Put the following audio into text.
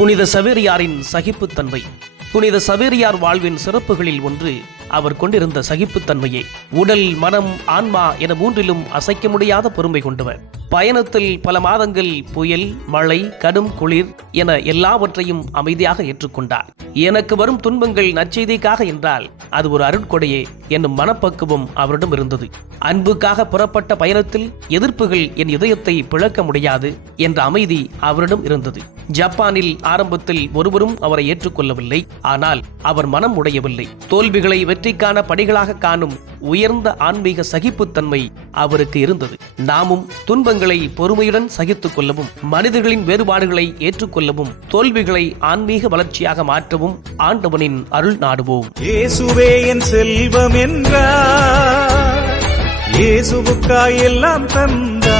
புனித சவேரியாரின் சகிப்புத்தன்மை. புனித சவேரியார் வாழ்வின் சிறப்புகளில் ஒன்று அவர் கொண்டிருந்த சகிப்புத்தன்மையே. உடல், மனம், ஆன்மா என மூன்றிலும் அசைக்க முடியாத பொறுமை கொண்டவர். பயணத்தில் பல மாதங்கள் புயல், மழை, கடும் குளிர் என எல்லாவற்றையும் அமைதியாக ஏற்றுக்கொண்டார். எனக்கு வரும் துன்பங்கள் நற்செய்திக்காக என்றால் அது ஒரு அருட்கொடையே என்னும் மனப்பக்குவம் அவரிடம் இருந்தது. அன்புக்காக புறப்பட்ட பயணத்தில் எதிர்ப்புகள் என் இதயத்தை பிளக்க முடியாது என்ற அமைதி அவரிடம் இருந்தது. ஜப்பானில் ஆரம்பத்தில் ஒருவரும் அவரை ஏற்றுக்கொள்ளவில்லை. ஆனால் அவர் மனம் உடையவில்லை. தோல்விகளை வெற்றிக்கான படிகளாக காணும் உயர்ந்த ஆன்மீக சகிப்புத்தன்மை அவருக்கு இருந்தது. நாமும் துன்பங்களை பொறுமையுடன் சகித்துக் கொள்ளவும், மனிதர்களின் வேறுபாடுகளை ஏற்றுக்கொள்ளவும், தோல்விகளை ஆன்மீக வளர்ச்சியாக மாற்றவும் ஆண்டவனின் அருள் நாடுவோம். இயேசுவே என் செல்வம் என்றார், இயேசுவுக்காய் எல்லாம் தந்தார்.